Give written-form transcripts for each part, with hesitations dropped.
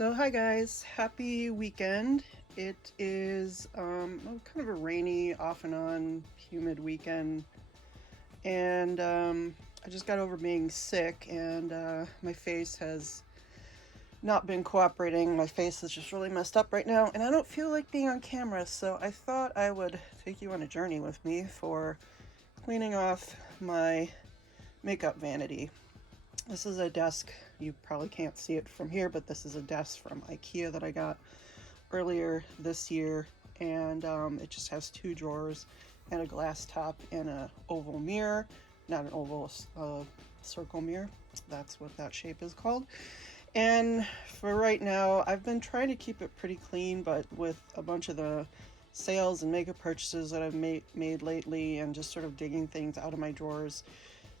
So hi guys, happy weekend. It is kind of a rainy, off and on, humid weekend, and I just got over being sick, and my face has not been cooperating. My face is just really messed up right now, and I don't feel like being on camera, so I thought I would take you on a journey with me for cleaning off my makeup vanity. This is a desk. You probably can't see it from here, but this is a desk from IKEA that I got earlier this year, and it just has two drawers and a glass top and a oval mirror. Not an oval, circle mirror. That's what that shape is called. And for right now, I've been trying to keep it pretty clean, but with a bunch of the sales and makeup purchases that I've made lately and just sort of digging things out of my drawers,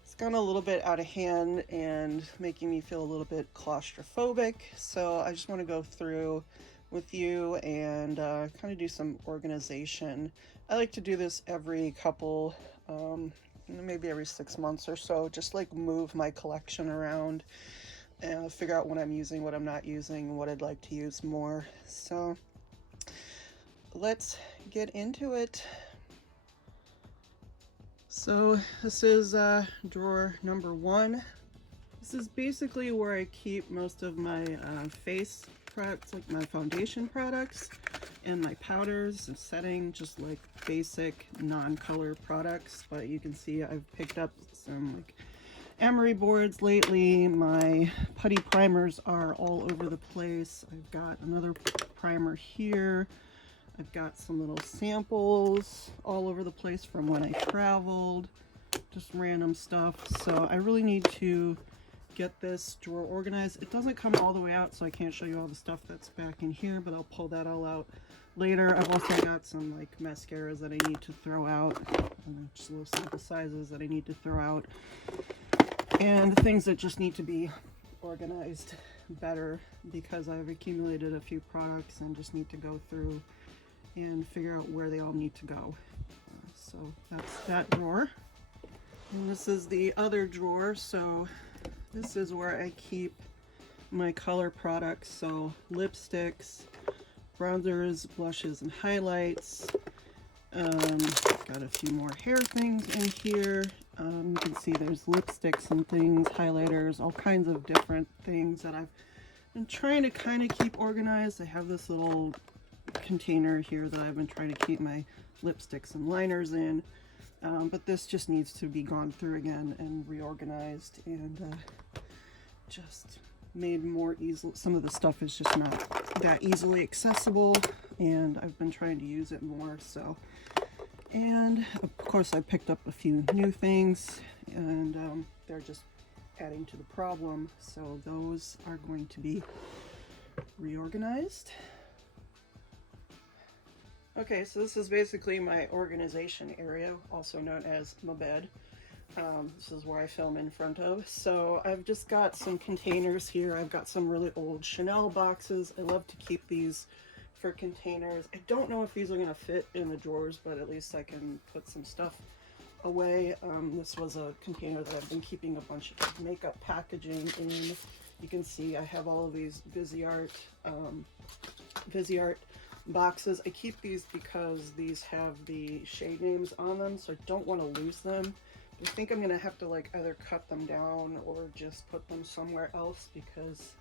it's gone a little bit out of hand and making me feel a little bit claustrophobic. So I just want to go through with you and kind of do some organization. I like to do this every couple, maybe every 6 months or so, just like move my collection around and figure out what I'm using, what I'm not using, what I'd like to use more. So let's get into it. So this is drawer number 1. This is basically where I keep most of my face products, like my foundation products and my powders and setting, just like basic non-color products. But you can see I've picked up some like emery boards lately. My putty primers are all over the place. I've got another primer here. I've got some little samples all over the place from when I traveled, just random stuff. So I really need to get this drawer organized. It doesn't come all the way out, so I can't show you all the stuff that's back in here, but I'll pull that all out later. I've also got some like mascaras that I need to throw out, just little sample sizes that I need to throw out, and things that just need to be organized better because I've accumulated a few products and just need to go through and figure out where they all need to go. So that's that drawer. And this is the other drawer. So this is where I keep my color products. So lipsticks, bronzers, blushes, and highlights. Got a few more hair things in here. You can see there's lipsticks and things, highlighters, all kinds of different things that I've been trying to kind of keep organized. I have this little container here that I've been trying to keep my lipsticks and liners in, but this just needs to be gone through again and reorganized and just made more easily. Some of the stuff is just not that easily accessible, and I've been trying to use it more. So, and of course I picked up a few new things, and they're just adding to the problem, so those are going to be reorganized. Okay, so this is basically my organization area, also known as my bed. This is where I film in front of. So I've just got some containers here. I've got some really old Chanel boxes. I love to keep these for containers. I don't know if these are going to fit in the drawers, but at least I can put some stuff away. This was a container that I've been keeping a bunch of makeup packaging in. You can see I have all of these Viseart boxes. I keep these because these have the shade names on them, so I don't want to lose them. I think I'm gonna have to like either cut them down or just put them somewhere else because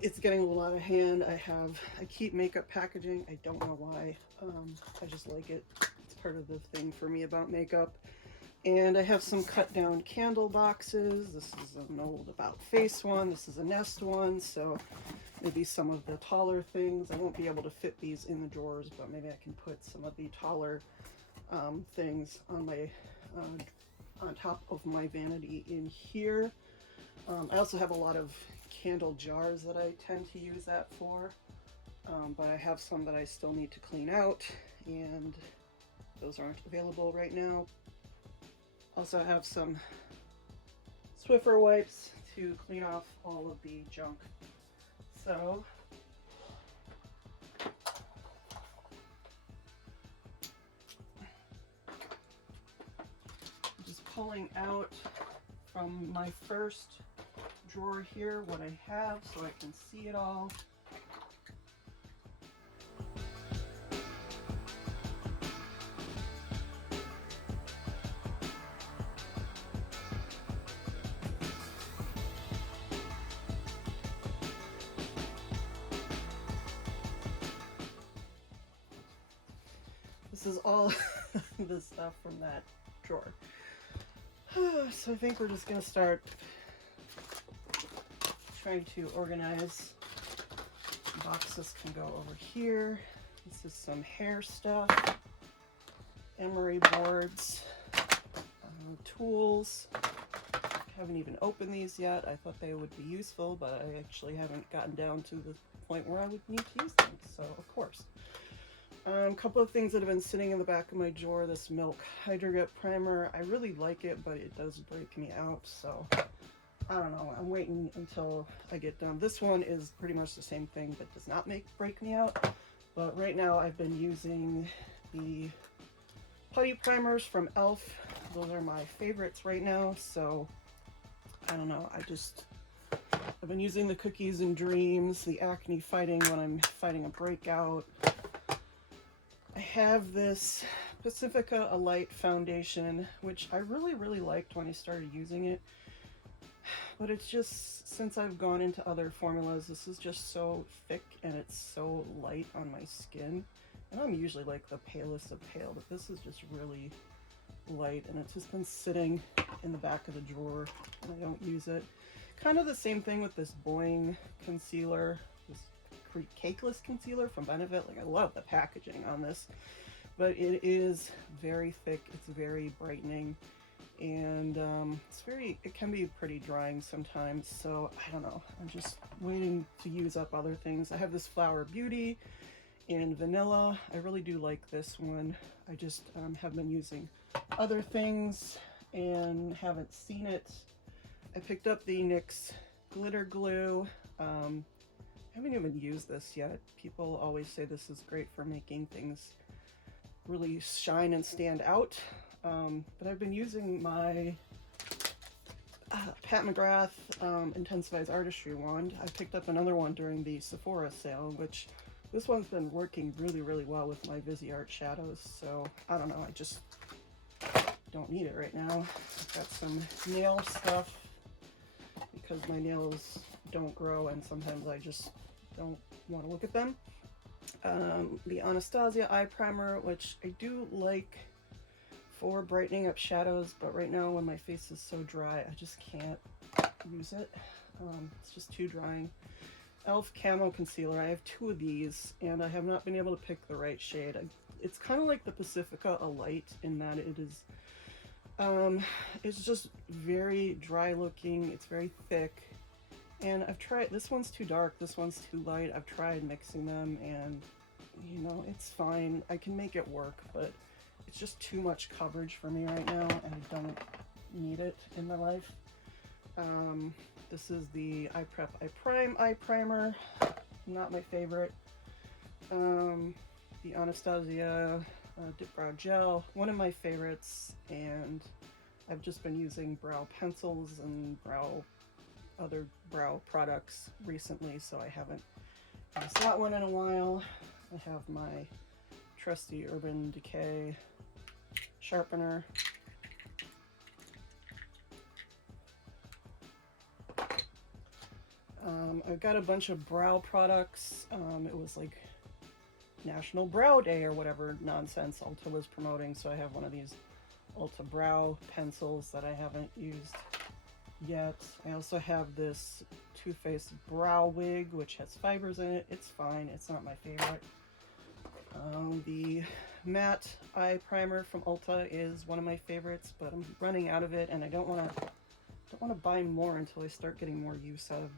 it's getting a little out of hand. I keep makeup packaging. I don't know why. I just like it. It's part of the thing for me about makeup. And I have some cut down candle boxes. This is an old About Face one. This is a Nest one. So maybe some of the taller things. I won't be able to fit these in the drawers, but maybe I can put some of the taller things on my on top of my vanity in here. I also have a lot of candle jars that I tend to use that for, but I have some that I still need to clean out, and those aren't available right now. Also have some Swiffer wipes to clean off all of the junk. So just pulling out from my first drawer here what I have so I can see it all. This is all the stuff from that drawer. So I think we're just gonna start trying to organize. Boxes can go over here. This is some hair stuff, emery boards, tools. Haven't even opened these yet. I thought they would be useful, but I actually haven't gotten down to the point where I would need to use them, so of course. A couple of things that have been sitting in the back of my drawer. This Milk Hydro Primer. I really like it, but it does break me out, so I don't know. I'm waiting until I get done. This one is pretty much the same thing, but does not break me out. But right now I've been using the Putty Primers from e.l.f. Those are my favorites right now, so I don't know. I've been using the Cookies and Dreams, the acne fighting when I'm fighting a breakout. I have this Pacifica A Light foundation, which I really liked when I started using it. But it's just, since I've gone into other formulas, this is just so thick and it's so light on my skin. And I'm usually like the palest of pale, but this is just really light, and it's just been sitting in the back of the drawer and I don't use it. Kind of the same thing with this Boing concealer, this cakeless concealer from Benefit. Like, I love the packaging on this, but it is very thick, it's very brightening, and it can be pretty drying sometimes, so I don't know. I'm just waiting to use up other things. I have this Flower Beauty in vanilla. I really do like this one. I just have been using other things and haven't seen it. I picked up the NYX Glitter Glue. I haven't even used this yet. People always say this is great for making things really shine and stand out. But I've been using my Pat McGrath Intensifies Artistry wand. I picked up another one during the Sephora sale, which this one's been working really well with my Viseart shadows. So I don't know, I just don't need it right now. I've got some nail stuff because my nails don't grow and sometimes I just don't want to look at them. The Anastasia Eye Primer, which I do like for brightening up shadows, but right now when my face is so dry, I just can't use it. It's just too drying. e.l.f. Camo Concealer. I have two of these and I have not been able to pick the right shade. It's kind of like the Pacifica A Light in that it is it's just very dry looking, it's very thick, and I've tried, this one's too dark, this one's too light. I've tried mixing them and, you know, it's fine. I can make it work, but it's just too much coverage for me right now and I don't need it in my life. This is the Eye Prep Eye Prime Eye Primer, not my favorite. The Anastasia Dip Brow Gel, one of my favorites, and I've just been using brow pencils and other brow products recently, so I haven't used that one in a while. I have my trusty Urban Decay sharpener. I've got a bunch of brow products. It was like National Brow Day or whatever nonsense Ulta was promoting, so I have one of these Ulta brow pencils that I haven't used yet. I also have this Too Faced brow wig, which has fibers in it. It's fine, it's not my favorite. The matte eye primer from Ulta is one of my favorites, but I'm running out of it and I don't want to buy more until I start getting more use out of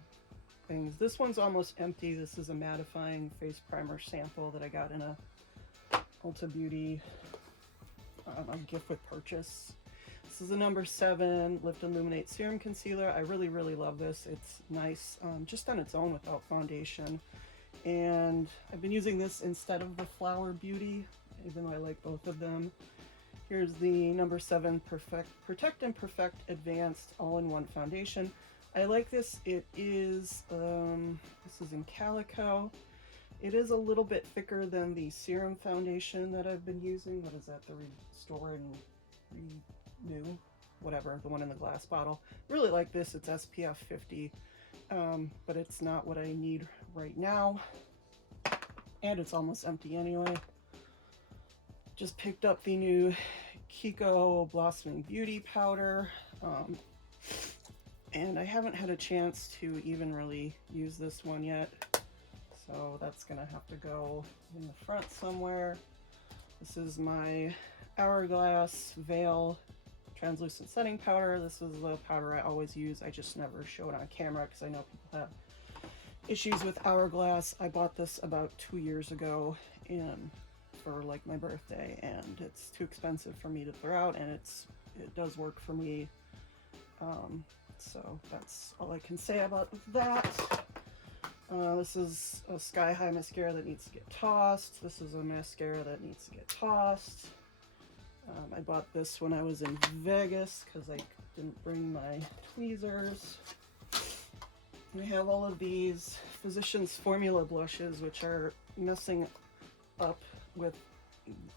things. This one's almost empty. This is a mattifying face primer sample that I got in a Ulta Beauty a gift with purchase. This is a number 7 Lift Illuminate Serum Concealer. I really love this. It's nice just on its own without foundation, and I've been using this instead of the Flower Beauty, even though I like both of them. Here's the number 7 Protect and Perfect Advanced All-in-One Foundation. I like this. It is, this is in Calico. It is a little bit thicker than the Serum foundation that I've been using. What is that? The Restore and Renew? Whatever, the one in the glass bottle. Really like this. It's SPF 50, but it's not what I need right now. And it's almost empty anyway. Just picked up the new Kiko Blossoming Beauty Powder. And I haven't had a chance to even really use this one yet. So that's gonna have to go in the front somewhere. This is my Hourglass Veil Translucent Setting Powder. This is the powder I always use. I just never show it on camera because I know people have issues with Hourglass. I bought this about 2 years ago for like my birthday, and it's too expensive for me to throw out, and it does work for me. So that's all I can say about that. This is a Sky High mascara that needs to get tossed. This is a mascara that needs to get tossed. I bought this when I was in Vegas because I didn't bring my tweezers. I have all of these Physicians Formula blushes, which are messing up with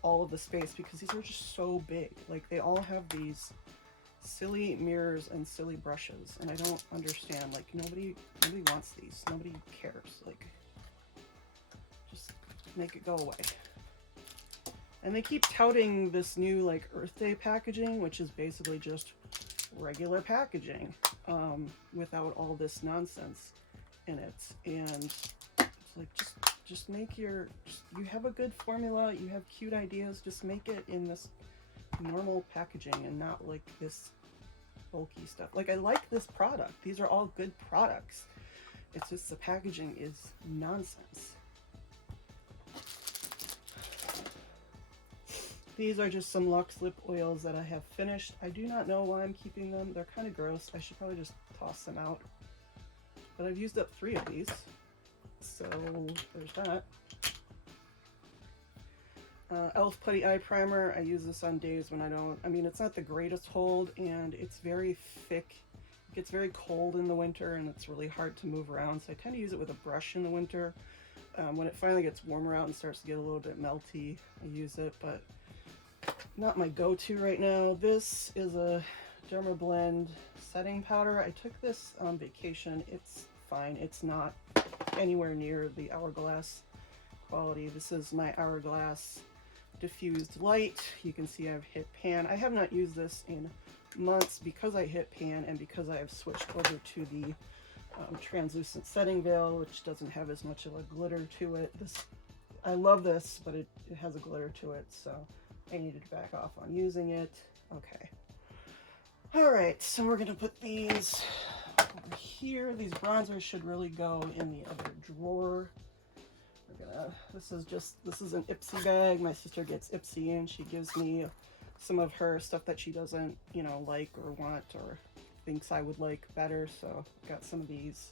all of the space because these are just so big. Like, they all have these silly mirrors and silly brushes, and I don't understand. Like, nobody wants these. Nobody cares. Like, just make it go away. And they keep touting this new like Earth Day packaging, which is basically just regular packaging without all this nonsense in it. And it's like, just make your, you have a good formula, you have cute ideas, just make it in this normal packaging and not like this bulky stuff. Like, I like this product. These are all good products. It's just the packaging is nonsense. These are just some Luxe lip oils that I have finished. I do not know why I'm keeping them. They're kind of gross. I should probably just toss them out. But I've used up 3 of these. So there's that. e.l.f. Putty Eye Primer. I use this on days when I mean, it's not the greatest hold, and it's very thick. It gets very cold in the winter, and it's really hard to move around. So I tend to use it with a brush in the winter. When it finally gets warmer out and starts to get a little bit melty, I use it, but not my go-to right now. This is a Dermablend setting powder. I took this on vacation. It's fine. It's not anywhere near the Hourglass quality. This is my Hourglass Diffused Light. You can see I've hit pan. I have not used this in months because I hit pan and because I have switched over to the translucent setting veil, which doesn't have as much of a glitter to it. I love this, but it has a glitter to it, so I needed to back off on using it. Okay. All right, so we're gonna put these over here. These bronzers should really go in the other drawer. This is an Ipsy bag. My sister gets Ipsy and she gives me some of her stuff that she doesn't, you know, like or want or thinks I would like better. So I've got some of these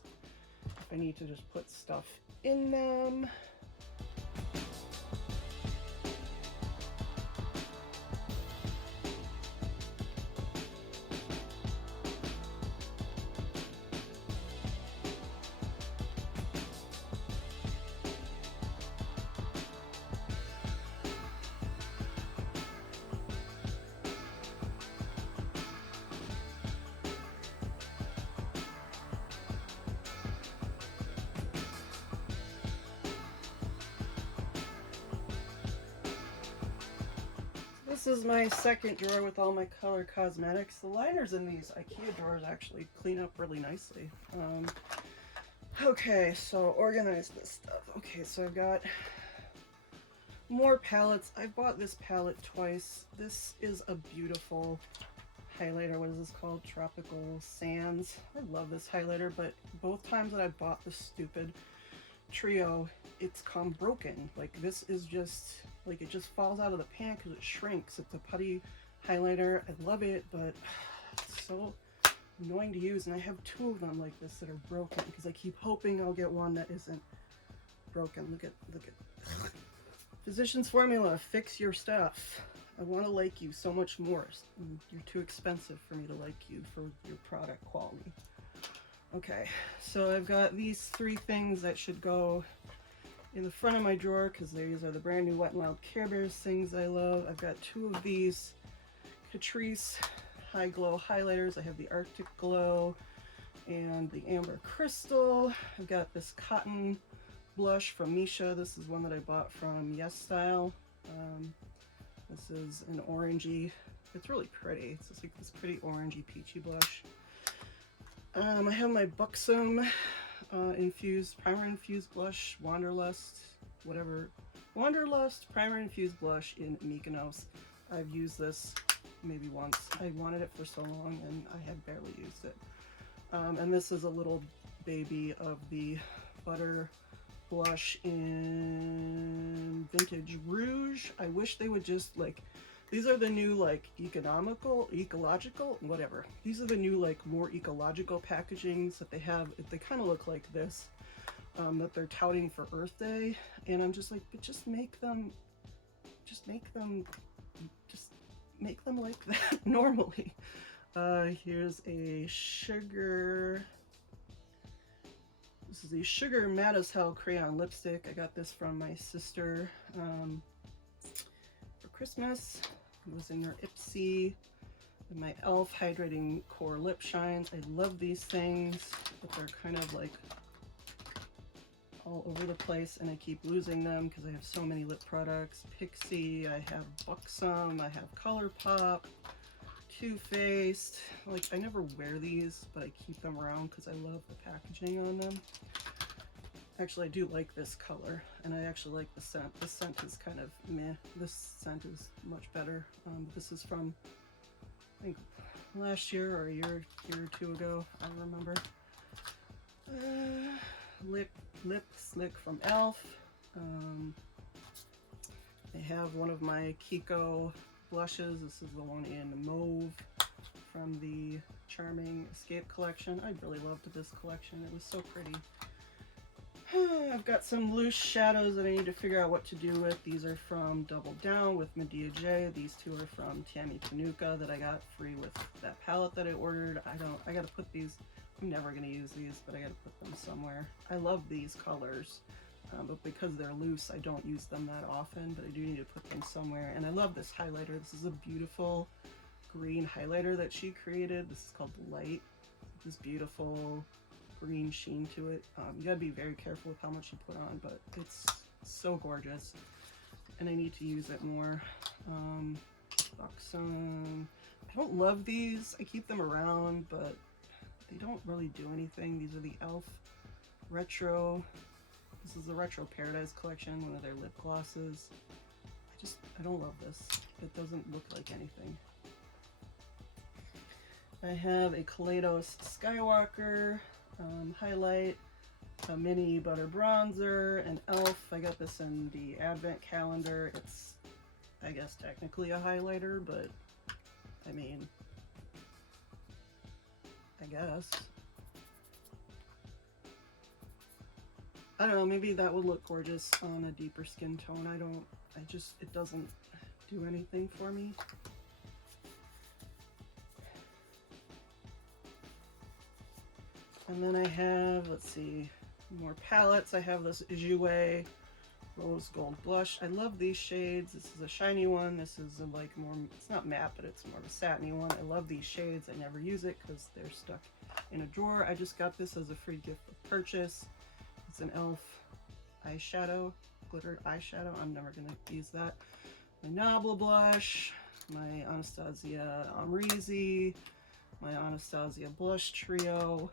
if I need to just put stuff in them. This is my second drawer with all my color cosmetics. The liners in these IKEA drawers actually clean up really nicely. Okay, so organize this stuff. Okay, so I've got more palettes. I bought this palette twice. This is a beautiful highlighter. What is this called? Tropical Sands. I love this highlighter, but both times that I bought this stupid trio, it's come broken. Like, this is just, like, it just falls out of the pan because it shrinks. It's a putty highlighter. I love it, but it's so annoying to use, and I have 2 of them like this that are broken because I keep hoping I'll get one that isn't broken. Look at Physicians Formula, fix your stuff. I want to like you so much more. You're too expensive for me to like you for your product quality. Okay, so I've got these 3 things that should go in the front of my drawer because these are the brand new Wet n Wild Care Bears things I love. I've got 2 of these Catrice High Glow highlighters. I have the Arctic Glow and the Amber Crystal. I've got this cotton blush from Misha. This is one that I bought from Yes Style. This is an orangey, it's really pretty. It's just like this pretty orangey peachy blush. I have my Buxom infused, primer infused blush, Wanderlust, whatever. Wanderlust primer infused blush in Mykonos. I've used this maybe once. I wanted it for so long and I had barely used it. And this is a little baby of the Butter blush in Vintage Rouge. I wish they would just like, these are the new like ecological, whatever. These are the new like more ecological packagings that they have. They kind of look like this, that they're touting for Earth Day. And I'm just like, but just make them like that normally. Here's a sugar, this is the Sugar Mad as Hell crayon lipstick. I got this from my sister for Christmas. It was in her Ipsy. And my e.l.f. Hydrating Core Lip Shines. I love these things, but they're kind of like all over the place and I keep losing them because I have so many lip products. Pixie, I have Buxom, I have ColourPop, Too Faced. Like, I never wear these, but I keep them around because I love the packaging on them. Actually, I do like this color, and I actually like the scent. This scent is kind of meh. This scent is much better. This is from, I think, last year or a year or 2 ago. I remember. Lip Slick from e.l.f. I have one of my Kiko blushes. This is the one in mauve from the Charming Escape collection. I really loved this collection. It was so pretty. I've got some loose shadows that I need to figure out what to do with. These are from Double Down with Medea J. These 2 are from Tammy Tanuka that I got free with that palette that I ordered. I gotta put these, I'm never gonna use these, but I gotta put them somewhere. I love these colors, but because they're loose, I don't use them that often, but I do need to put them somewhere. And I love this highlighter. This is a beautiful green highlighter that she created. This is called Light. This beautiful green sheen to it. You gotta be very careful with how much you put on, but it's so gorgeous and I need to use it more. Buxom. I don't love these. I keep them around, but they don't really do anything. These are the e.l.f. Retro. This is the Retro Paradise collection, one of their lip glosses. I don't love this. It doesn't look like anything. I have a Kaleidos Skywalker highlight, a mini butter bronzer, an e.l.f. I got this in the advent calendar. It's, I guess, technically a highlighter, but I mean, I guess. I don't know, maybe that would look gorgeous on a deeper skin tone. It doesn't do anything for me. And then I have, let's see, more palettes. I have this Jouer Rose Gold Blush. I love these shades. This is a shiny one. This is a, like, more, it's not matte, but it's more of a satiny one. I love these shades. I never use it because they're stuck in a drawer. I just got this as a free gift with purchase. It's an e.l.f. eyeshadow, glitter eyeshadow. I'm never going to use that. My Nabla blush, my Anastasia Amrezy, my Anastasia blush trio,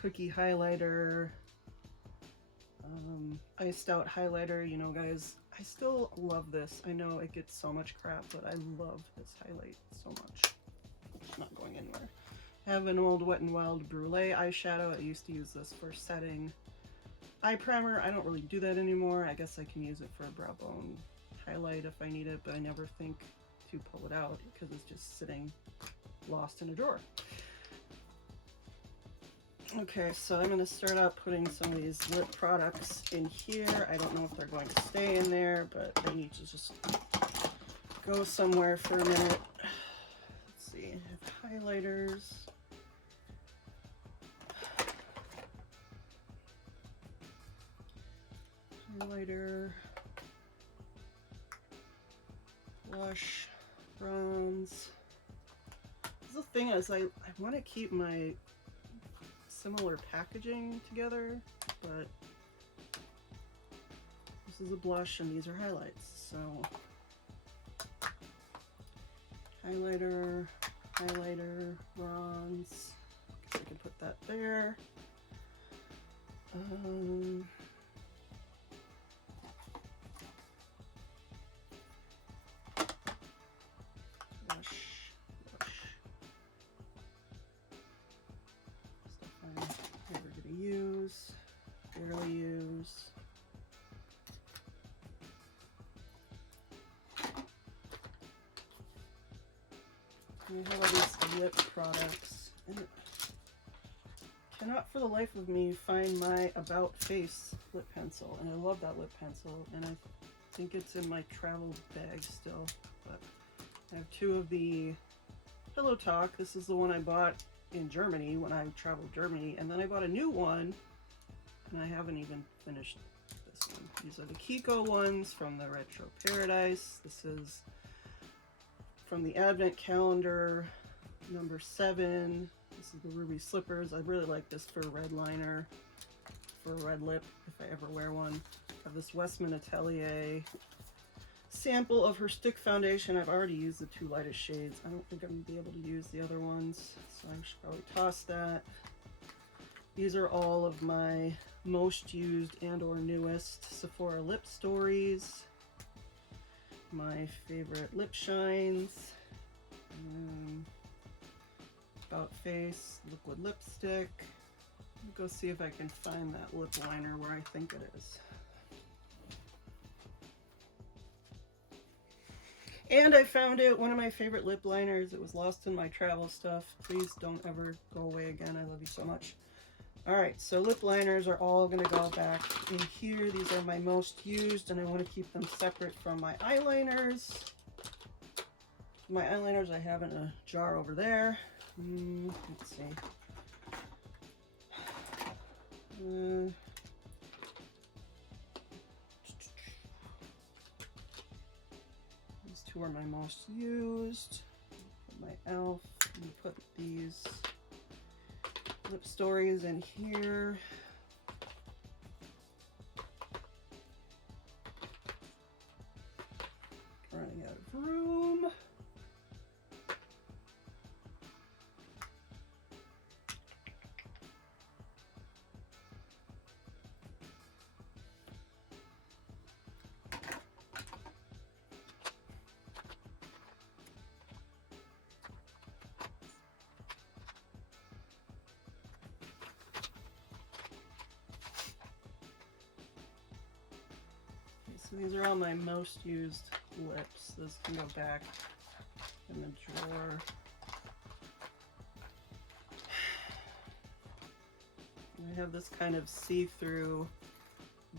cookie highlighter, iced out highlighter. You know, guys, I still love this. I know it gets so much crap, but I love this highlight so much. It's not going anywhere. I have an old Wet n Wild Brulee eyeshadow. I used to use this for setting eye primer. I don't really do that anymore. I guess I can use it for a brow bone highlight if I need it, but I never think to pull it out because it's just sitting lost in a drawer. Okay, so I'm going to start out putting some of these lip products in here. I don't know if they're going to stay in there, but they need to just go somewhere for a minute. Let's see, I have highlighters. highlighter, blush, bronze. The thing is, I want to keep my similar packaging together, but this is a blush and these are highlights. So highlighter, highlighter, bronze. I can put that there. Blush, blush. Stuff I'm never gonna use, barely use. And I have all these lip products, and cannot for the life of me find my About Face lip pencil, and I love that lip pencil, and I think it's in my travel bag still. But I have two of the Pillow Talk. This is the one I bought in Germany when I traveled Germany, and then I bought a new one, and I haven't even finished this one. These are the Kiko ones from the Retro Paradise. This is from the Advent Calendar number 7. This is the Ruby Slippers. I really like this for a red liner, for a red lip, if I ever wear one. I have this Westman Atelier sample of her stick foundation. I've already used the 2 lightest shades. I don't think I'm going to be able to use the other ones, so I should probably toss that. These are all of my most used and or newest Sephora lip stories. My favorite lip shines. About Face liquid lipstick. Let me go see if I can find that lip liner where I think it is. And I found it, one of my favorite lip liners. It was lost in my travel stuff. Please don't ever go away again. I love you so much. All right, so lip liners are all gonna go back in here. These are my most used, and I want to keep them separate from my eyeliners. My eyeliners I have in a jar over there. Let's see. These 2 are my most used. Put my e.l.f. and put these lip stories in here. Running out of room. So these are all my most used lips. Those can go back in the drawer. And I have this kind of see-through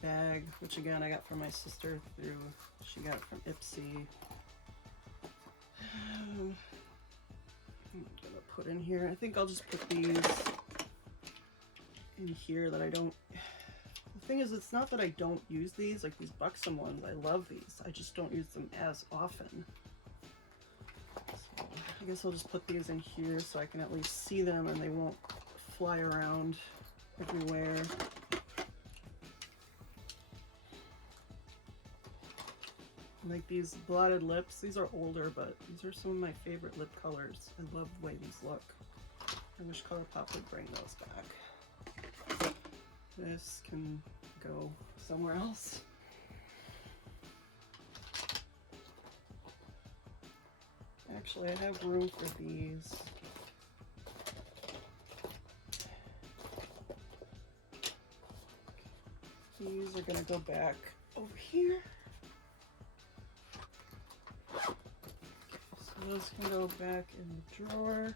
bag, which again I got from my sister through, she got it from Ipsy. I'm gonna put in here, I think I'll just put these in here that I don't. The thing is, it's not that I don't use these, like these Buxom ones, I love these. I just don't use them as often. So I guess I'll just put these in here so I can at least see them and they won't fly around everywhere. Like these blotted lips, these are older, but these are some of my favorite lip colors. I love the way these look. I wish ColourPop would bring those back. This can go somewhere else. Actually, I have room for these. These are going to go back over here. So those can go back in the drawer.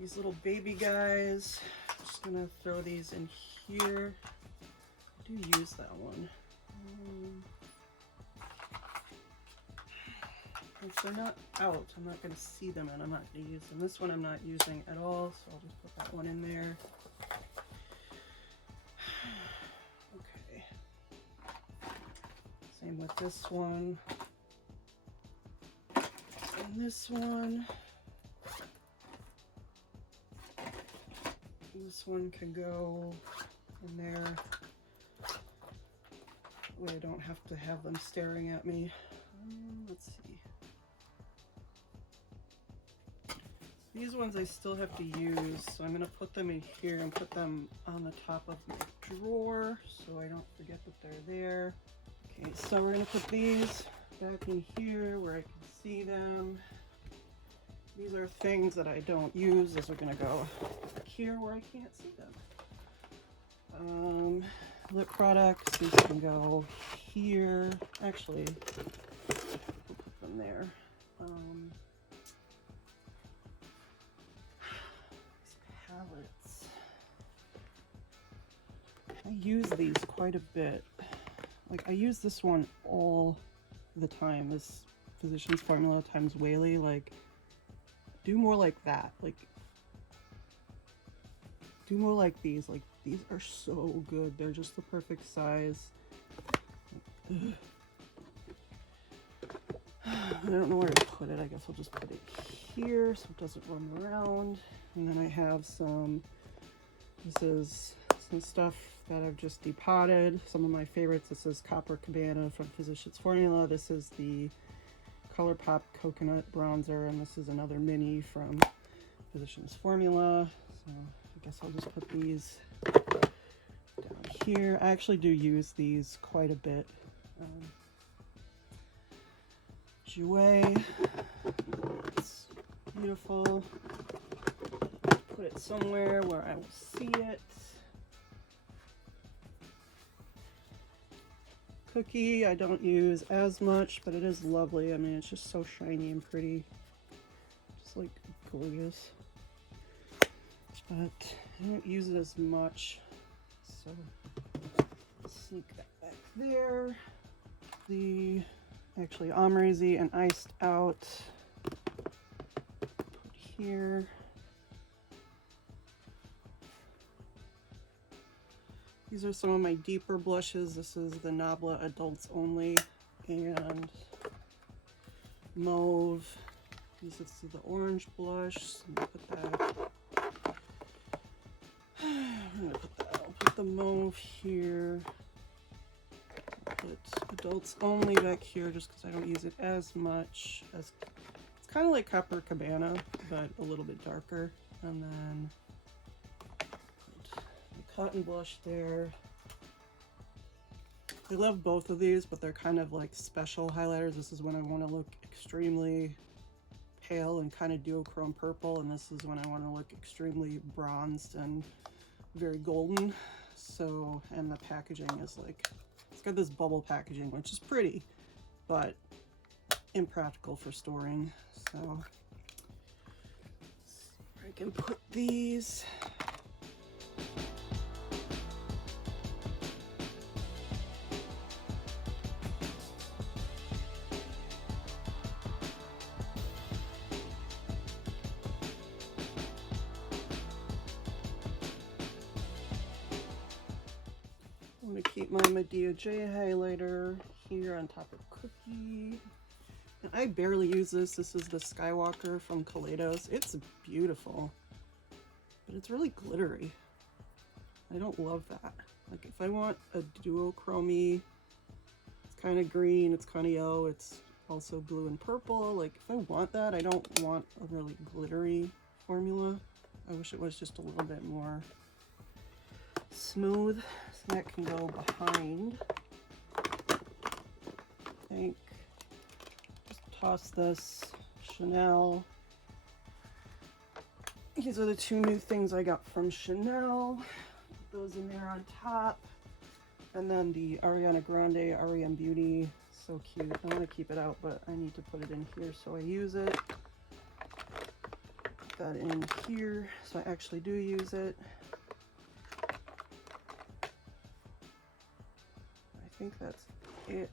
These little baby guys. Just gonna throw these in here. I do use that one. If they're not out, I'm not gonna see them and I'm not gonna use them. This one I'm not using at all, so I'll just put that one in there. Okay. Same with this one. And this one. This one could go in there. That way I don't have to have them staring at me. Let's see. These ones I still have to use, so I'm going to put them in here and put them on the top of my drawer so I don't forget that they're there. Okay, so we're going to put these back in here where I can see them. These are things that I don't use. These are going to go back here where I can't see them. Lip products, these can go here. Actually, we'll put them there. These palettes. I use these quite a bit. Like, I use this one all the time. This Physicians Formula times Whaley. Like, do more like that. Like, do more like these. Like, these are so good. They're just the perfect size. Ugh. I don't know where to put it. I guess I'll just put it here so it doesn't run around. And then I have some, this is some stuff that I've just depotted. Some of my favorites. This is Copper Cabana from Physicians Formula. This is the ColourPop Coconut Bronzer, and this is another mini from Physicians Formula. So I guess I'll just put these down here. I actually do use these quite a bit. Jouer, it's beautiful. Put it somewhere where I will see it. Cookie I don't use as much, but it is lovely. I mean, it's just so shiny and pretty. Just like gorgeous. But I don't use it as much. So sneak that back there. The actually Omrazy and Iced Out. Put here. These are some of my deeper blushes. This is the Nabla Adults Only and Mauve. This is the orange blush. So I'm gonna put that. I'll put the Mauve here. I'll put Adults Only back here just because I don't use it as much. It's kind of like Copper Cabana, but a little bit darker. And then cotton blush there. I love both of these, but they're kind of like special highlighters. This is when I want to look extremely pale and kind of duochrome purple, and this is when I want to look extremely bronzed and very golden. So, and the packaging is like, it's got this bubble packaging, which is pretty, but impractical for storing. So I can put these. I'm going to keep my Medea J highlighter here on top of Cookie. And I barely use this. This is the Skywalker from Kaleidos. It's beautiful, but it's really glittery. I don't love that. Like, if I want a duochrome, it's kind of green, it's kind of yellow, it's also blue and purple. Like, if I want that, I don't want a really glittery formula. I wish it was just a little bit more smooth. So that can go behind. I think just toss this Chanel. These are the two new things I got from Chanel. Put those in there on top. And then the Ariana Grande R.E.M. Beauty. So cute. I want to keep it out, but I need to put it in here so I use it. Put that in here so I actually do use it. I think that's it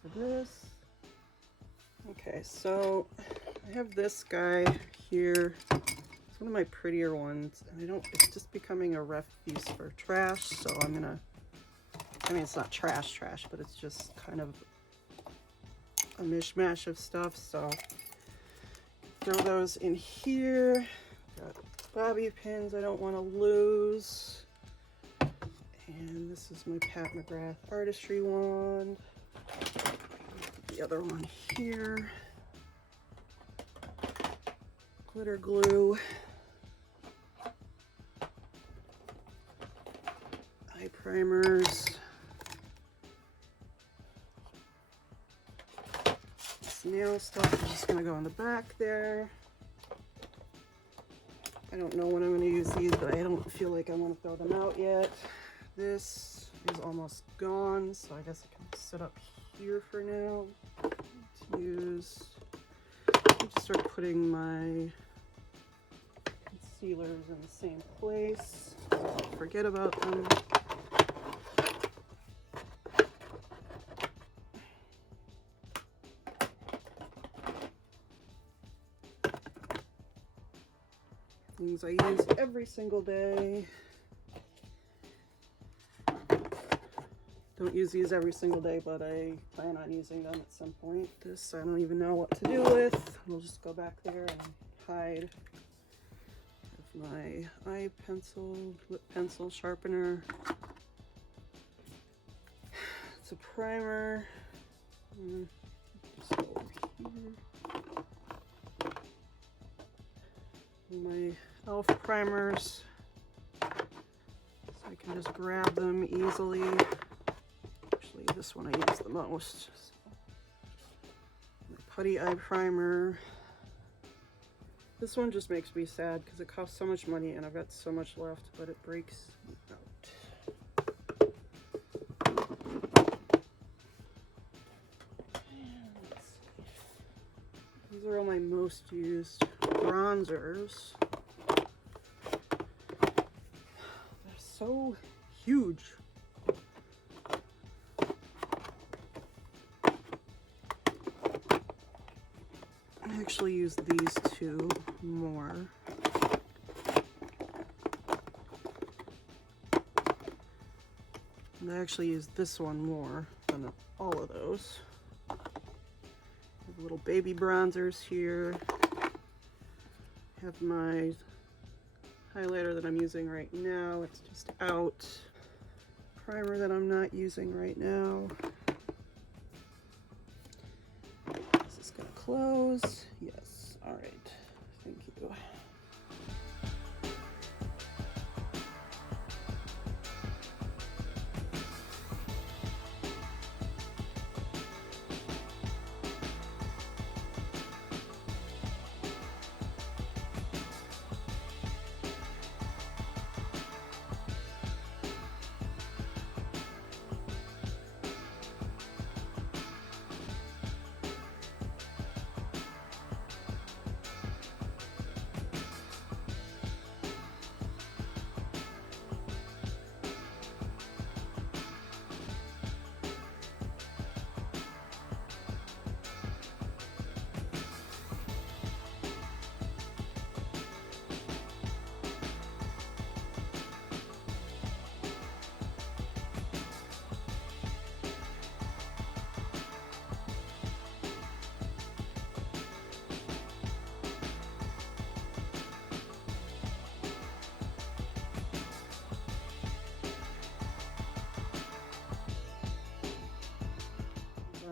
for this. Okay, so I have this guy here. It's one of my prettier ones, and it's just becoming a refuse for trash, so I'm gonna I mean, it's not trash, but it's just kind of a mishmash of stuff. So throw those in here. Got bobby pins I don't want to lose. And this is my Pat McGrath artistry wand. The other one here. Glitter glue. Eye primers. This nail stuff is just going to go in the back there. I don't know when I'm going to use these, but I don't feel like I want to throw them out yet. This is almost gone, so I guess I can sit up here for now to use. I'll just start putting my concealers in the same place. Don't forget about them. Things I use every single day. Don't use these every single day, but I plan on using them at some point. This I don't even know what to do with. We'll just go back there and hide. Have my eye pencil, lip pencil sharpener. It's a primer. Just go over here. My e.l.f. primers, so I can just grab them easily. Actually, this one I use the most. My Putty Eye Primer. This one just makes me sad because it costs so much money and I've got so much left, but it breaks out. These are all my most used bronzers. They're so huge. I actually use these two more. And I actually use this one more than all of those. Little baby bronzers here. Have my highlighter that I'm using right now. It's just out. Primer that I'm not using right now. Is this gonna close? Yes. All right. Thank you.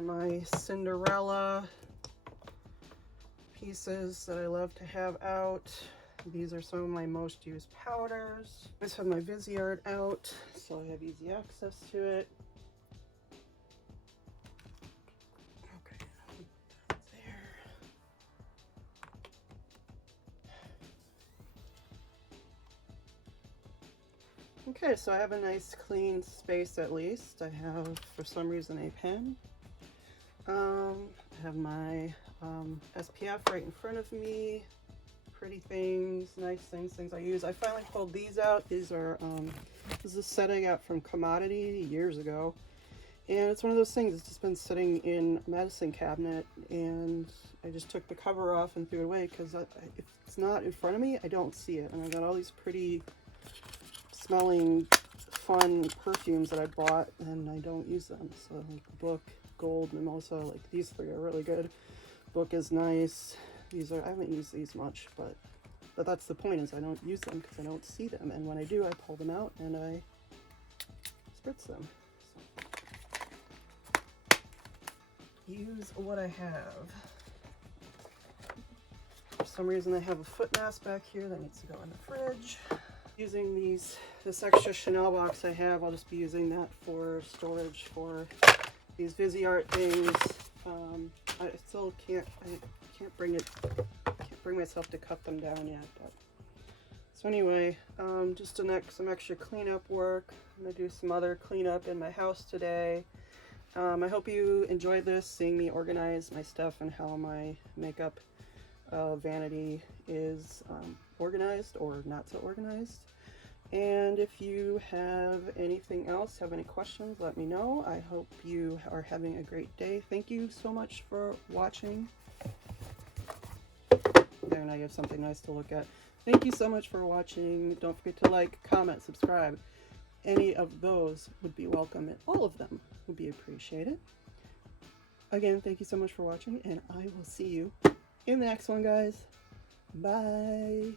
My Cinderella pieces that I love to have out. These are some of my most used powders. I just have my Viseart out, so I have easy access to it. Okay, I'll put that there. Okay, so I have a nice clean space at least. I have, for some reason, a pen. I have my SPF right in front of me. Pretty things, nice things I use. I finally pulled these out. These are, this is a set I got from Commodity years ago. And it's one of those things, it's just been sitting in a medicine cabinet and I just took the cover off and threw it away because if it's not in front of me, I don't see it. And I got all these pretty smelling fun perfumes that I bought and I don't use them. So like Book, Gold, Mimosa, like these three are really good. Book is nice. These are, I haven't used these much, but that's the point, is I don't use them because I don't see them. And when I do, I pull them out and I spritz them. So, use what I have. For some reason I have a foot mask back here that needs to go in the fridge. Using this extra Chanel box I have, I'll just be using that for storage for these Viseart things. I still can't bring myself to cut them down yet. But so anyway, just some extra cleanup work. I'm gonna do some other cleanup in my house today. I hope you enjoyed this, seeing me organize my stuff and how my makeup vanity is organized or not so organized. And if you have anything else, have any questions, let me know. I hope you are having a great day. Thank you so much for watching. There, now you have something nice to look at. Thank you so much for watching. Don't forget to like, comment, subscribe. Any of those would be welcome, and all of them would be appreciated. Again, thank you so much for watching, and I will see you in the next one, guys. Bye.